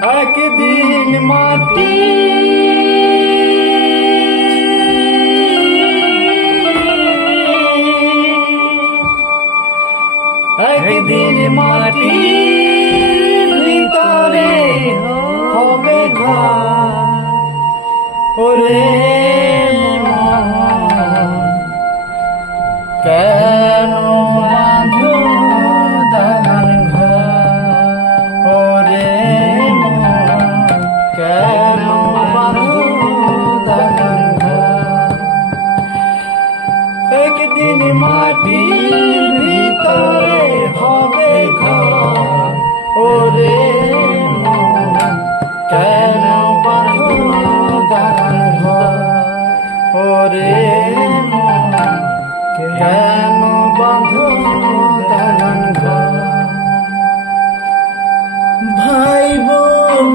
একদিন মাটি একদিন মাটি ভিতরে হবে ঘর ওরে একদিন মাটি ভিতরে হবে ঘর। ওরে কেন বাঁধো দালান ঘর ওরে কেন বাঁধো দালান ঘর ভাই বোন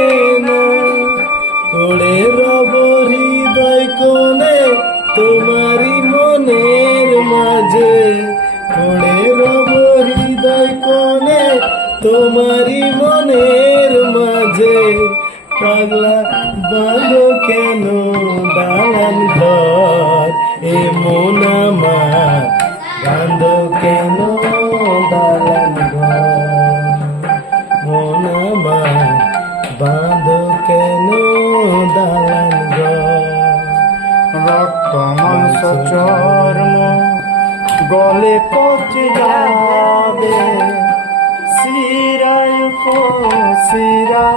মনের মাঝে পাগলা বাঁধো কেন? দালান ঘর, এ মন আমার বাঁধো কেন? দালান ঘর, মন আমার বাঁধো কেন? দালান ঘর। রক্ত মাংস চর্ম গলে পচে যাবে। শিরায় শিরা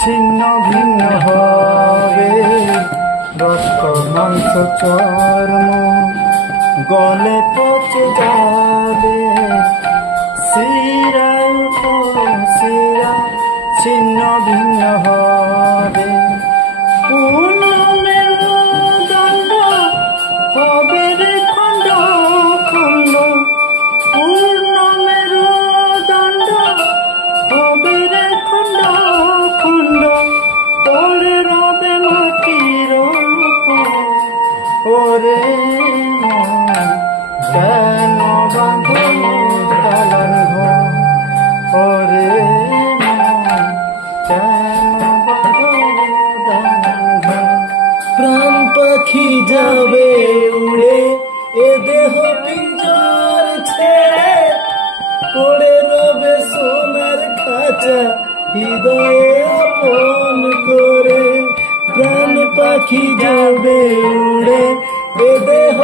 ছিন্ন ভিন্ন হবে। রক্ত মাংস চর্ম গলে পচে যাবে। শিরায় শিরা ছিন্ন ভিন্ন হবে। পাখি যাবে উড়ে, এ দেহ পিঞ্জর ছেড়ে পড়ে রবে সোনার খাঁচা, হৃদয়ে আপন করে। প্রাণ পাখি যাবে উড়ে, এ দেহ